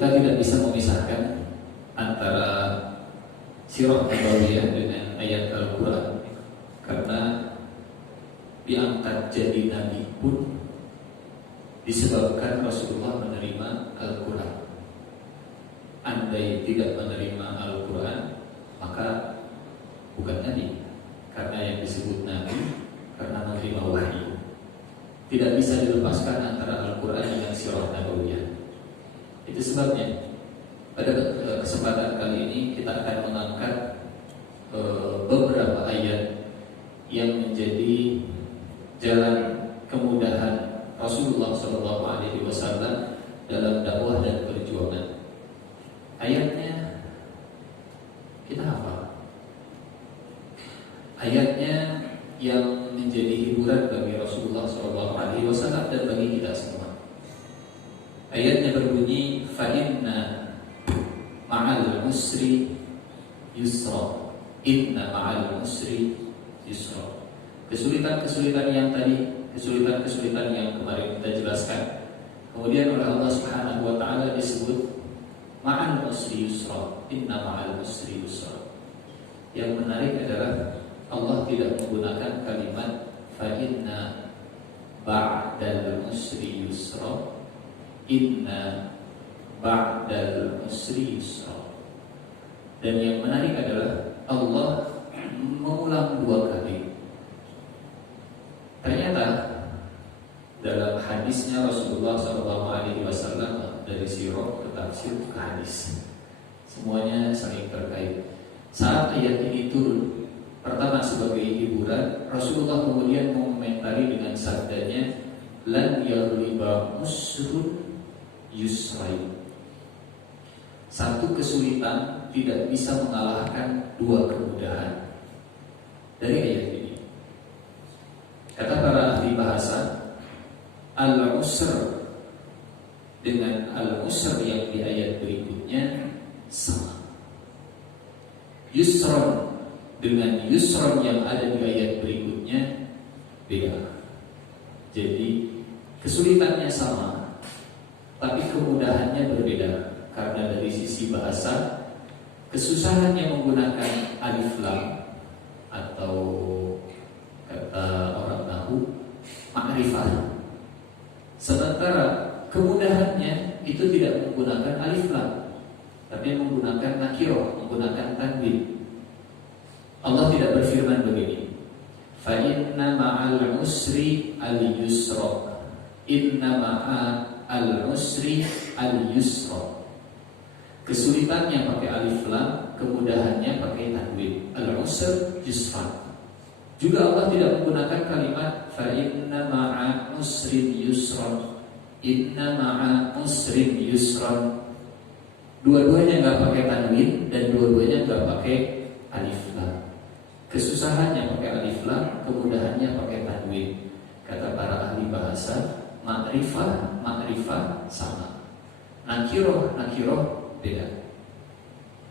kita tidak bisa memisahkan antara sirah nabawiyah dengan ayat Al-Quran, karena diangkat jadi nabi pun disebabkan Rasulullah menerima Al-Quran. Andai tidak menerima Al-Quran, maka bukan nabi, karena yang disebut nabi karena menerima wahyu. Tidak bisa dilepaskan antara Al-Quran dengan sirah nabawiyah. Itu sebabnya pada kesempatan kali ini kita akan mengangkat beberapa ayat yang menjadi jalan kemudahan Rasulullah SAW dalam dakwah dan perjuangan. Ayatnya kita hafal. Ayatnya yang menjadi hiburan bagi Rasulullah SAW dan bagi kita semua. Ayatnya berbunyi, fa inna ma'al usri yusra. Inna ma'al usri yusra. Kesulitan-kesulitan yang tadi, kesulitan-kesulitan yang kemarin kita jelaskan, kemudian oleh Allah Subhanahu wa taala disebut ma'al usri yusra. Inna ma'al usri yusra. Yang menarik adalah Allah tidak menggunakan kalimat fa inna ba'dal usri yusra. Inna ba'dal usri yusra. Dan yang menarik adalah Allah mengulang dua kali. Ternyata dalam hadisnya Rasulullah SAW dari sirah ke tafsir ke hadis, semuanya saling terkait. Saat ayat ini turun, pertama sebagai hiburan, Rasulullah kemudian mengomentari dengan sabdanya, lan yaghliba usrun yusrain. Satu kesulitan tidak bisa mengalahkan dua kemudahan. Dari ayat ini, kata para ahli bahasa, al-usr dengan al-usr yang di ayat berikutnya sama. Yusron dengan yusron yang ada di ayat berikutnya beda. Jadi kesulitannya sama, tapi kemudahannya berbeda. Karena dari sisi bahasa, kesusahannya menggunakan alif lam atau kata orang nahu ma'rifah. Sementara kemudahannya itu tidak menggunakan alif lam, tapi menggunakan nakirah, menggunakan tanwin. Allah tidak berfirman begini, fa inna ma'al usri al-yusra. Inna ma'al usri al-yusra. Kesulitannya pakai alif lam, kemudahannya pakai tanwin. Al-usr yusra. Juga Allah tidak menggunakan kalimat fa inna ma'a usrin yusra. Inna ma'a usrin yusra. Dua-duanya enggak pakai tanwin dan dua-duanya enggak pakai alif lam. Kesusahannya pakai alif lam, kemudahannya pakai tanwin. Kata para ahli bahasa, ma'rifah sama. Nakirah beda.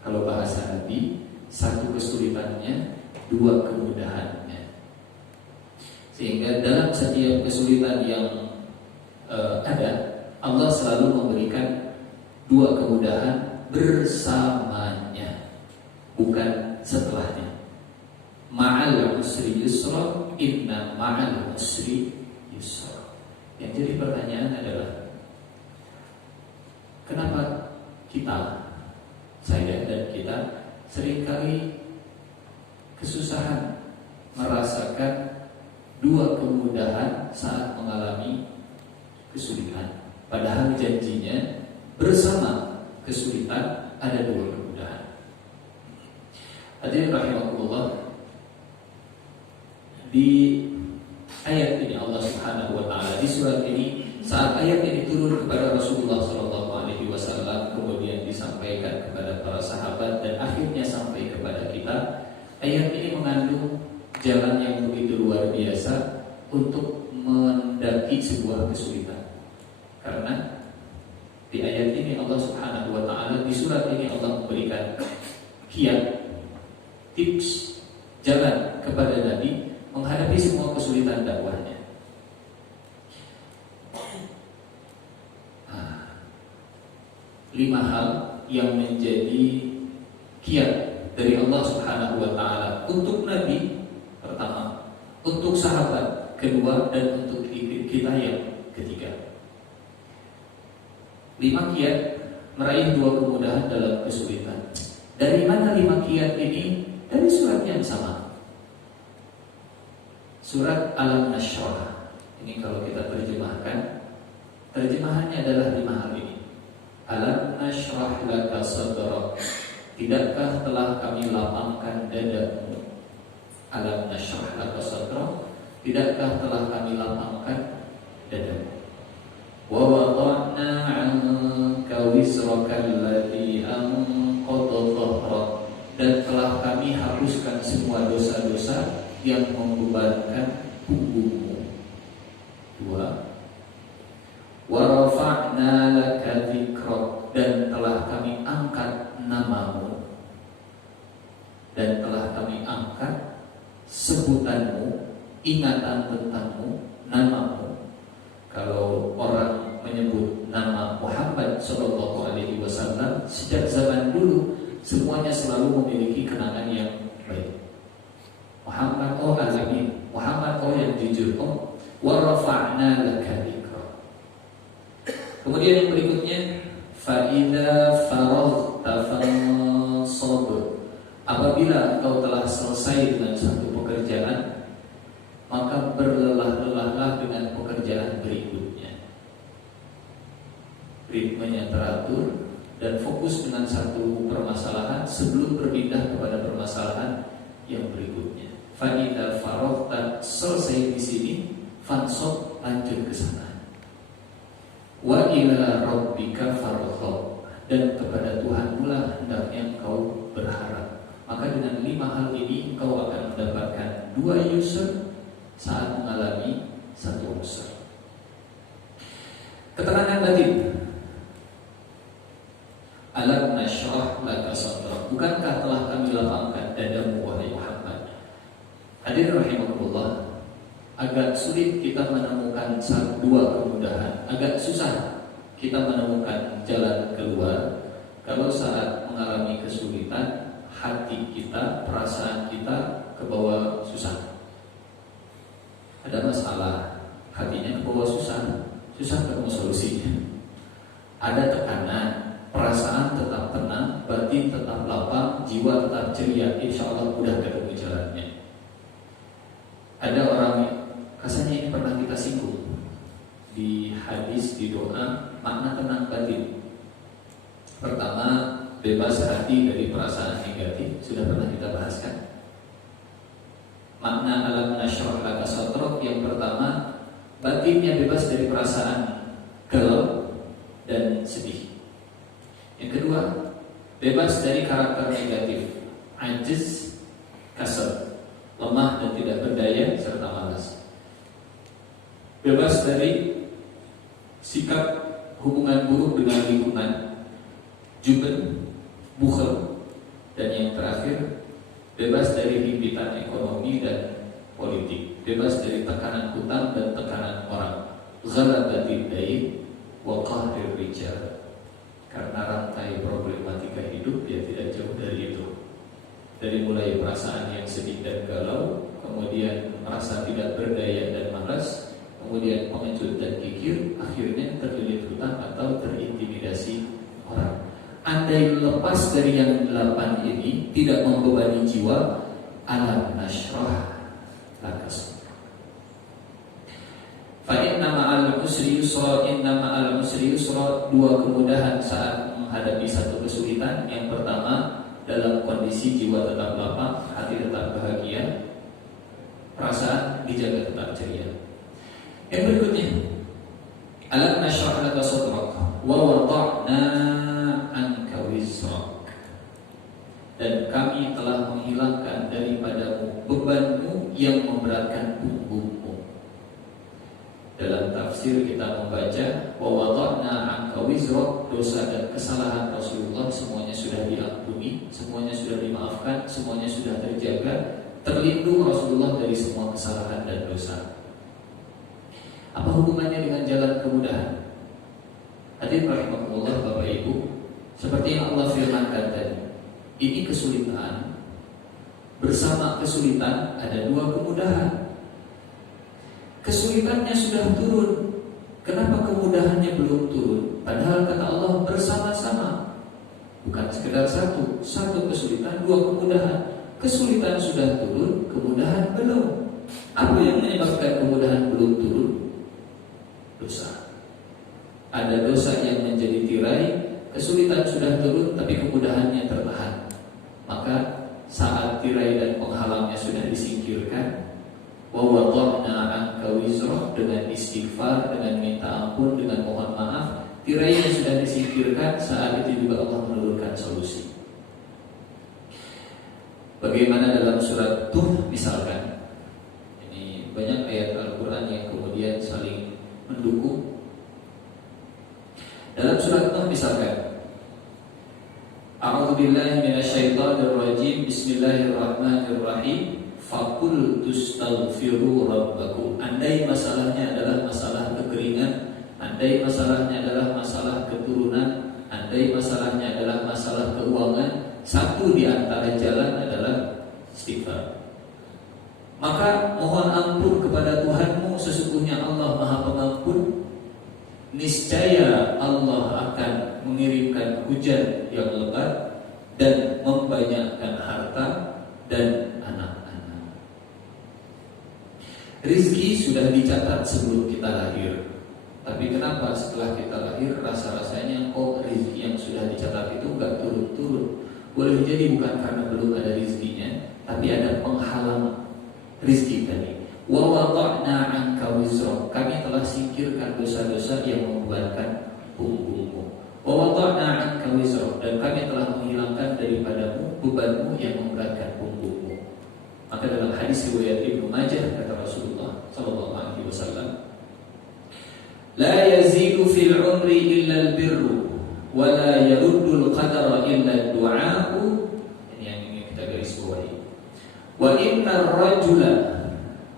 Kalau bahasa Nabi, satu kesulitannya, dua kemudahannya. Sehingga dalam setiap kesulitan yang ada, Allah selalu memberikan dua kemudahan bersamanya, bukan setelahnya. Ma'al usri yusra, inna ma'al usri yusra. Yang jadi pertanyaan adalah, kenapa kita, saya dan kita, seringkali kesusahan merasakan dua kemudahan saat mengalami kesulitan, padahal janjinya bersama kesulitan ada dua kemudahan. Hadirin rahimakumullah, di ayat ini Allah Subhanahu wa taala, di surat ini, saat ayat ini turun kepada Rasulullah SAW, kemudian disampaikan kepada para sahabat dan akhirnya sampai kepada kita, ayat ini mengandung jalan yang begitu luar biasa untuk mendaki sebuah kesulitan. Karena di ayat ini Allah Subhanahu wa taala, di surat ini Allah memberikan kiat, tips, jalan kepada Nabi menghadapi semua kesulitan dakwahnya. 5 hal yang menjadi kiat dari Allah Subhanahu wa taala untuk Nabi pertama, untuk sahabat kedua, dan untuk kita yang ketiga. 5 kiat meraih 2 kemudahan dalam kesulitan. Dari mana 5 kiat ini? Dari surat yang sama, surat Al-Nashrah. Ini kalau kita terjemahkan, terjemahannya adalah 5 hal ini. Alam nashrah laka sadrak, tidakkah telah kami lapangkan dadamu? Alam nashrah laka sadrak, tidakkah telah kami lapangkan dadamu? Wa wada'na 'anka wizraka alladhi anqadha dhahrak, dan telah kami hapuskan semua dosa-dosa yang membebankan punggungmu. 2. Wa rafa'na laka dzikrak, dan telah kami angkat namamu, dan telah kami angkat sebutanmu, ingatan tentangmu, namamu. Kalau orang menyebut nama Muhammad Shallallahu Alaihi Wasallam sejak zaman dulu, semuanya selalu memiliki kenangan yang baik. Muhammad, oh al-amin, Muhammad, oh yang jujur, oh wa rafa'na laka dzikrak. Kemudian yang berikutnya, fa idza faraghta fansab, apabila engkau telah selesai dengan satu pekerjaan, maka berlelah-lelahlah dengan pekerjaan berikutnya. Ritmenya teratur dan fokus dengan satu permasalahan sebelum berpindah kepada permasalahan yang berikutnya. Fa idza faraghta, selesai di sini, fansab, lanjut ke sana. Wa ila rabbika farghab, dan kepada Tuhanmu lah hendaknya engkau berharap. Maka dengan 5 hal ini engkau akan mendapatkan 2 yusr saat mengalami 1 usr. Keterangan batin, alam nashrah laka sadrak, bukankah telah kami lapangkan dadamu wahai Muhammad? Hadirin rahimakumullah, agak sulit kita menemukan 2 kemudahan, agak susah kita menemukan jalan keluar kalau saat mengalami kesulitan hati kita, perasaan kita kebawa susah. Ada masalah, hatinya kebawa susah ketemu solusinya. Ada tekanan, perasaan tetap tenang, batin tetap lapang, jiwa tetap ceria, insya Allah mudah ketemu jalannya. Ada orang rasanya ini pernah kita singgung di hadis, di doa, makna tenang batin. Pertama, bebas hati dari perasaan negatif, sudah pernah kita bahaskan. Makna alam nashrah laka sadrak yang pertama, batinnya bebas dari perasaan galau dan sedih. Yang kedua, bebas dari karakter negatif, ajiz, kasal, lemah dan tidak berdaya serta malas. Bebas dari sikap hubungan buruk dengan lingkungan, juben, bukhel, dan yang terakhir, bebas dari himpitan ekonomi dan politik, bebas dari tekanan hutang dan tekanan orang, ghalabatid dain wa qahrir rijal. Karena rantai problematika hidup dia tidak jauh dari itu. Dari mulai perasaan yang sedih dan galau, kemudian merasa tidak berdaya dan malas, kemudian pengecut dan kikir, akhirnya terlilit hutang atau terintimidasi orang. Andai lepas dari yang 8 ini, tidak membebani jiwa, alam nashrah laka sadrak. Fa inna ma'al usri yusra, inna ma'al usri yusra, 2 kemudahan saat menghadapi satu kesulitan. Yang pertama, dalam kondisi jiwa tetap lapang, hati tetap bahagia, perasaan dijaga tetap ceria. Yang berikutnya, alam nashrah laka sadrak wa wada'na anka wizrak, dan kami telah menghilangkan daripadamu bebanmu yang memberatkan punggungmu. Dalam tafsir kita membaca wa wada'na anka wizrak, dosa dan kesalahan Rasulullah semuanya sudah diampuni, semuanya sudah dimaafkan, semuanya sudah terjaga, terlindung Rasulullah dari semua kesalahan dan dosa. Apa hubungannya dengan jalan kemudahan? Hadirin rahimakumullah, Bapak Ibu, Seperti yang Allah firmankan tadi, ini kesulitan, bersama kesulitan ada dua kemudahan. Kesulitannya sudah turun, kenapa kemudahannya belum turun? Padahal kata Allah bersama-sama. Bukan sekedar satu kesulitan, dua kemudahan. Kesulitan sudah turun, kemudahan belum. Apa yang menyebabkan kemudahan belum turun? Dosa. Ada dosa yang menjadi tirai, kesulitan sudah turun tapi kemudahannya tertahan. Maka saat tirai dan penghalangnya sudah disingkirkan, wa wada'na 'anka wizrak, dengan istighfar, dengan minta ampun, dengan mohon maaf, tirai yang sudah disingkirkan, saat itu juga Allah menurunkan solusi. Bagaimana dalam surat Tuh misalkan, ini banyak ayat Al-Quran yang kemudian saling mendukung. Dalam surat Nuh misalkan, A'udzubillahi minasyaitonirrajim, Bismillahirrahmanirrahim, Faqultu astaghfiru rabbakum. Andai masalahnya adalah masalah kekeringan, andai masalahnya adalah masalah keturunan, andai masalahnya adalah masalah keuangan, satu di antara jalan adalah istighfar. Maka mohon ampun kepada Tuhanmu, sesungguhnya Allah Maha Pengampun. Niscaya Allah akan mengirimkan hujan yang lebat dan membanyakkan harta dan anak-anak. Rizki sudah dicatat sebelum kita lahir. Tapi kenapa setelah kita lahir rasa-rasanya kok rizki yang sudah dicatat itu gak turun-turun? Boleh jadi bukan karena belum ada rizkinya, tapi ada penghalang rizki tadi. Wa wada'na 'anka wizrak, kami telah singkirkan dosa-dosa yang membebankan punggungmu. Wa wada'na 'anka wizrak, dan kami telah menghilangkan daripadamu bebanmu yang memberatkan punggungmu. Maka dalam hadis riwayat Ibnu Majah kata Rasulullah sallallahu alaihi wasallam, la yazidu fil umri illa al-birru wa la yaruddu al-qadara illa ad-du'a'u. Ini yang ingin kita garis bawahi. Wa inna ar-rajula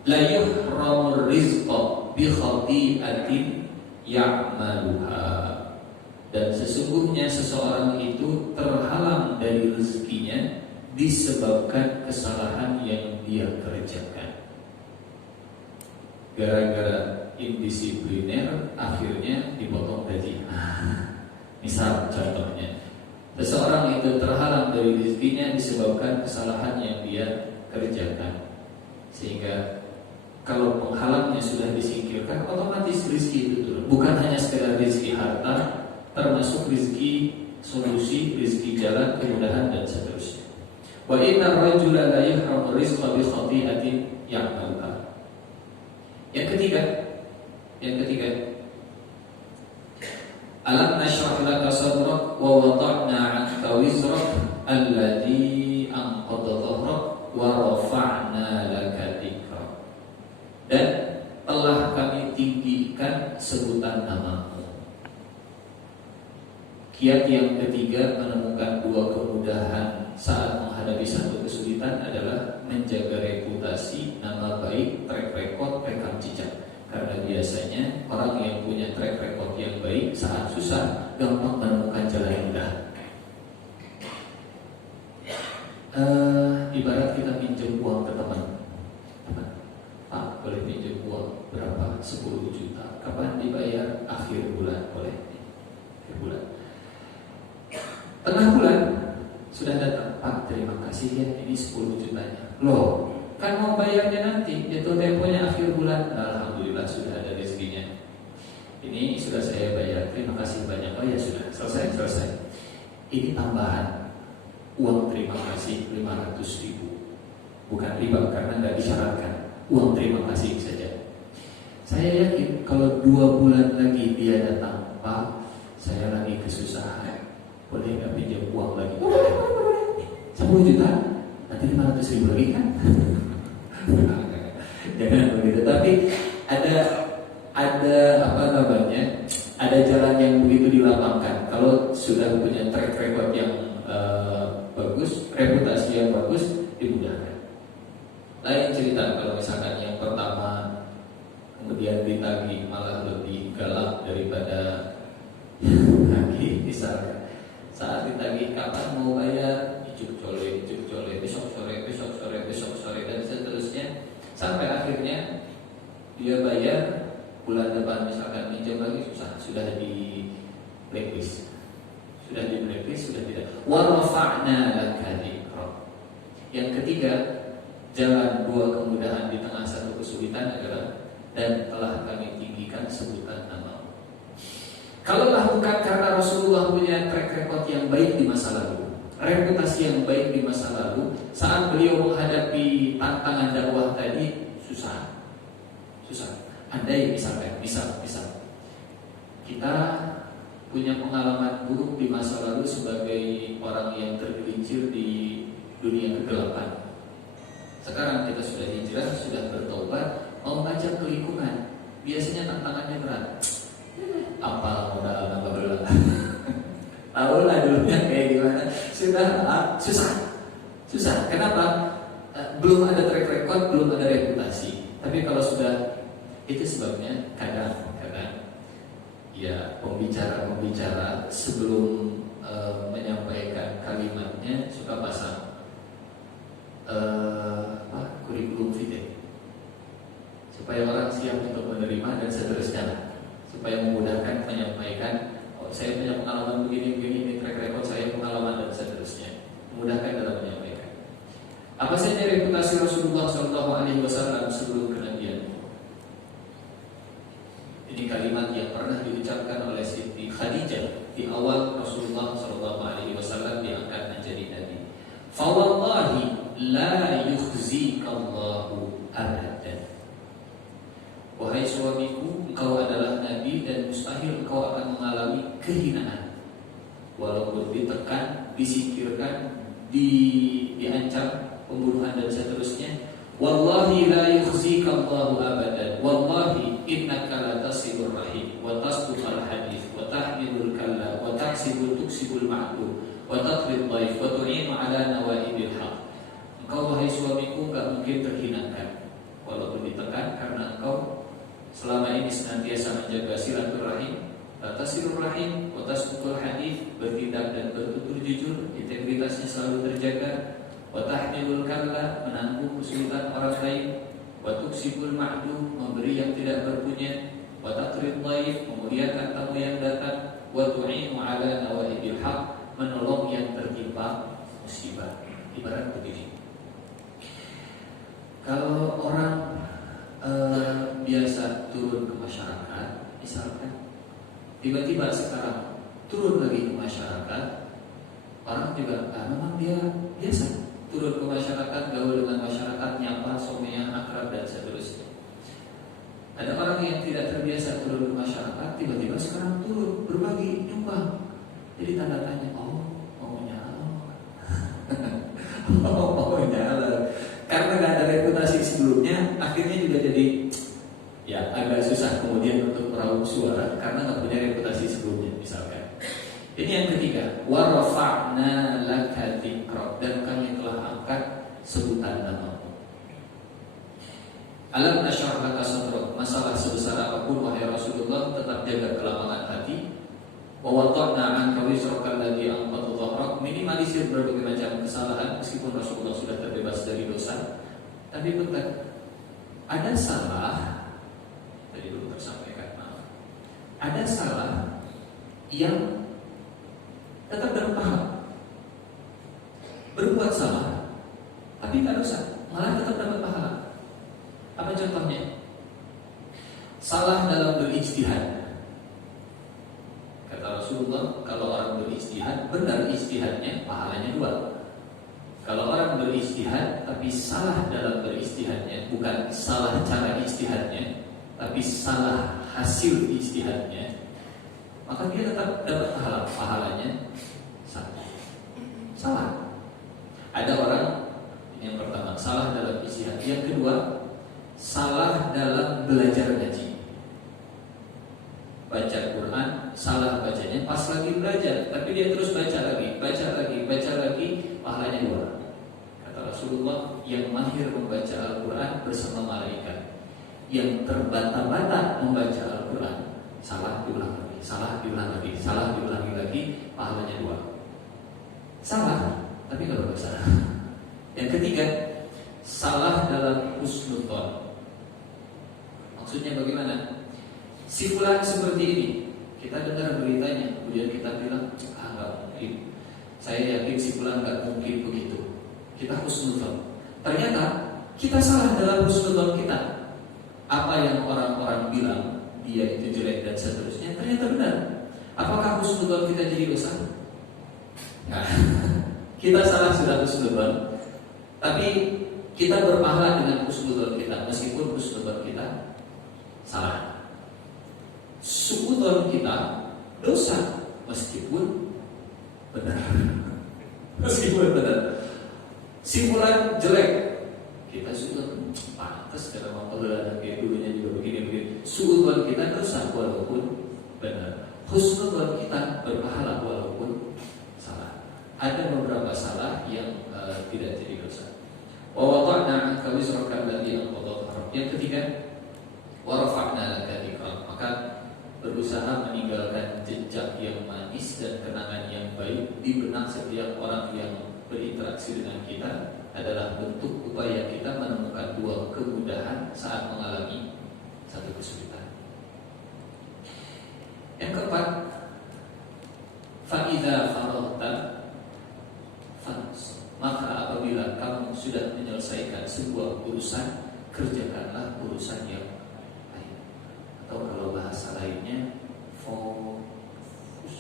la yuhramur rizqa bi khati'atin ya'maluha. Dan sesungguhnya seseorang itu terhalang dari rezekinya disebabkan kesalahan yang dia kerjakan. Gara-gara indisipliner akhirnya dipotong gaji. Misal contohnya, seseorang itu terhalang dari rezekinya disebabkan kesalahan yang dia kerjakan. Sehingga kalau penghalangnya sudah disingkirkan, otomatis rezeki itu turun. Bukan hanya sekedar rezeki harta, termasuk rezeki solusi, rezeki jalan, kemudahan dan seterusnya. Wa inna ar-rajula la yahramu rizqa bi khati'atin ya'maluha. Yang ketiga, alam nashrah laka sadrak wa wada'na 'anka wizrak alladhi anqadha dhahrak wa rafa'na laka dhikrak. Dan telah kami tinggikan sebutan namamu. Kiat yang ketiga menemukan dua kemudahan saat menghadapi satu kesulitan adalah menjaga reputasi, nama baik, track record, rekam jejak. Karena biasanya orang yang punya track record yang baik saat susah gampang menemukan jalan yang mudah. Ibarat kita pinjam uang ke teman, Pak, boleh pinjam uang berapa? 10 juta. Kapan dibayar? Akhir bulan. Boleh? Akhir bulan. Tengah bulan sudah datang, Pak, terima kasih ya, ini 10 jutanya. Loh, kan mau bayarnya nanti, jatuh temponya akhir bulan. Alhamdulillah sudah ada rezekinya. Ini sudah saya bayar, terima kasih banyak. Oh ya sudah, selesai. Ini tambahan uang terima kasih 500.000. Bukan riba karena nggak disyaratkan. Uang terima kasih saja. Saya yakin kalau 2 bulan lagi dia datang, Pak, saya lagi kesusahan, boleh nggak pinjam uang lagi? 10 juta, nanti 500.000 lagi kan? Jangan begitu. Tapi ada apa namanya? Ada jalan yang begitu dilapangkan. Kalau sudah punya track record yang bagus, reputasi yang bagus, dimudahkan. Lain cerita kalau misalkan yang pertama kemudian ditagih malah lebih galak daripada lagi. Misalkan Saat ditagih kapan mau bayar, ijuk cole, besok sore, dan seterusnya, sampai akhirnya dia bayar bulan depan, misalkan minjam lagi susah, sudah di blacklist, sudah tidak. Wa rafa'na laka dzikrak. Yang ketiga, jalan dua kemudahan di tengah satu kesulitan adalah dan telah kami tinggikan sebutan nama. Kalaulah bukan karena Rasulullah punya track record yang baik di masa lalu, reputasi yang baik di masa lalu, saat beliau menghadapi tantangan dakwah tadi susah. Andai misalkan, misal kita punya pengalaman buruk di masa lalu sebagai orang yang tergelincir di dunia kegelapan. Sekarang kita sudah hijrah, sudah bertobat, mau ngajak ke lingkungan, biasanya tantangannya berat. Apa modal nambah berat? Tahu lah dulunya kayak gimana. Sudah susah. Kenapa? Belum ada track record, belum ada reputasi. Tapi kalau sudah, itu sebabnya kadang ya pembicara sebelum menyampaikan kalimatnya suka pasang kurikulum vitae supaya orang siap untuk menerima dan seterusnya, supaya memudahkan menyampaikan. Saya punya pengalaman begini, ini track record saya, pengalaman dan seterusnya, memudahkan dalam menyampaikan. Apa saja reputasi Rasulullah SAW sebelum kenabian? Ini kalimat yang pernah diucapkan oleh Siti Khadijah di awal Rasulullah SAW diangkat menjadi nabi. Fawallahi la yukhzikallahu abadan. Wahai suamiku, engkau adalah nabi dan mustahil engkau akan mengalami kehinaan. Walaupun ditekan, disingkirkan, diancam pembunuhan dan seterusnya. Wallahi la yukhzikallahu abadan. Wallahi innaka la tasilur rahim wa tasduqal hadith wa tahmilul kalla wa tuksibul ma'dum wa taqrid dhaif wa tu'inu ala nawaibil haq. Engkau wahai suamiku enggak mungkin terhinakan walaupun ditekan, karena engkau selama ini senantiasa menjaga silaturahim, tasilur rahim, wa tasduqul hadith, bertindak dan bertutur jujur, integritasnya selalu terjaga. Wa tahmilul kalla, menanggung kesulitan orang lain. Wa tuksibul ma'dum, memberi yang tidak berpunya. Wa taqrid dhaif, memuliakan tamu yang datang. Wa tu'inu ala nawaibil haq, menolong yang tertimpa musibah. Ibarat begini, kalau orang biasa turun ke masyarakat, misalkan tiba-tiba sekarang turun lagi ke masyarakat, orang juga memang dia biasa turun ke masyarakat, gaul dengan masyarakat, nyapa, somea, akrab dan seterusnya. Ada orang yang tidak terbiasa turun ke masyarakat, tiba-tiba sekarang turun, berbagi, nyumbang. Jadi tanda tanya, mau nyala. mau nyala. Karena gak ada reputasi sebelumnya, akhirnya juga jadi ya agak susah kemudian untuk meraup suara karena gak punya reputasi sebelumnya, misalkan. Ini yang ketiga, wa rafa'na laka dzikrak, dan kami telah angkat sebutan namamu. Alam nashrah laka sadrak, masalah sebesar apapun wahai Rasulullah tetap jaga kelapangan hati. Wa wada'na 'anka wizraka alladhi anqadha dhahrak, minimalisir berbagai macam kesalahan meskipun Rasulullah sudah terbebas dari dosa. Tapi betul, ada salah, tadi belum tersampaikan, maaf. Ada salah yang tetap dapat pahala. Berbuat salah tapi tak dosa, malah tetap dapat pahala. Apa contohnya? Salah dalam berijtihad. Kata Rasulullah, kalau orang berijtihad, benar ijtihadnya, pahalanya 2. Kalau orang berijtihad tapi salah dalam berijtihadnya, bukan salah cara ijtihadnya, tapi salah hasil ijtihadnya, maka dia tetap dapat pahalanya salah. Ada orang yang pertama salah dalam ijtihad, yang kedua salah dalam belajar ngaji. Baca Quran, salah bacanya pas lagi belajar, tapi dia terus baca lagi, pahalanya 2. Kata Rasulullah, yang mahir membaca Al-Quran bersama malaikat, yang terbata-bata membaca Al-Quran, salah diulangi lagi, pahalanya 2. salah, tapi kalau nggak salah. Yang ketiga, salah dalam husnudzon. Maksudnya bagaimana? Si fulan seperti ini, kita dengar beritanya, kemudian kita bilang, nggak mungkin. Saya yakin si fulan nggak mungkin begitu. Kita husnudzon. Ternyata kita salah dalam husnudzon kita. Apa yang orang-orang bilang dia itu jelek dan seterusnya, ternyata benar. Apakah husnudzon kita jadi dosa? Nah, kita salah sudah husnudzon, tapi kita berpahala dengan husnudzon kita, meskipun husnudzon kita salah. Suudzon kita dosa, meskipun benar. Meskipun benar. Simpulan jelek, kita sudah pantas dalam memperlahan kayak dulunya juga begini-begini. Suudzon kita dosa walaupun benar. Husnudzon kita berpahala walaupun salah. Ada beberapa salah yang tidak jadi dosa. Wa wada'na anka wizraka alladhi anqadha dhahrak. Yang ketiga, wa rafa'na laka dhikrak. Maka berusaha meninggalkan jejak yang manis dan kenangan yang baik di benak setiap orang yang berinteraksi dengan kita adalah bentuk upaya kita menemukan dua kemudahan saat mengalami satu kesulitan. Yang keempat, fa'idha faragta fans. Maka apabila kamu sudah menyelesaikan sebuah urusan, kerjakanlah urusan yang lain. Atau kalau bahasa lainnya, fokus.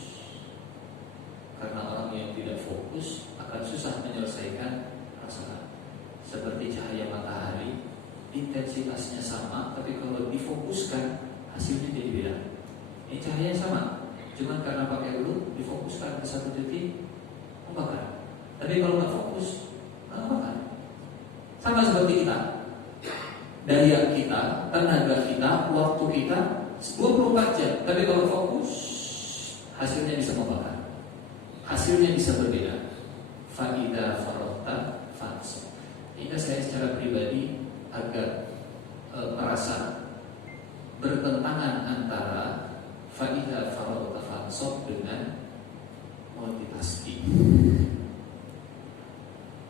Karena orang yang tidak fokus akan susah menyelesaikan masalah. Seperti cahaya matahari, intensitasnya sama, tapi kalau difokuskan hasilnya jadi beda. Ini cahaya sama, cuma karena pakai lulu difokuskan ke satu titik membakar. Tapi kalau nggak fokus, nggak bakar. Sama seperti kita, daya kita, tenaga kita, waktu kita 24 jam. Tapi kalau fokus, hasilnya bisa membakar. Hasilnya bisa berbeda. Fa'idha faragta fansab. Ini saya secara pribadi agak merasa bertentangan antara fa'idha faragta fansab dengan multitasking.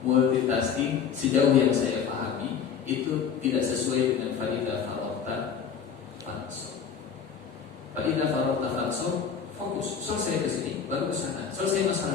Multitasking sejauh yang saya pahami itu tidak sesuai dengan fa'idha faragta fansab. Fa'idha faragta fansab, fokus, selesai ke sini, baru ke sana. Selesai masalah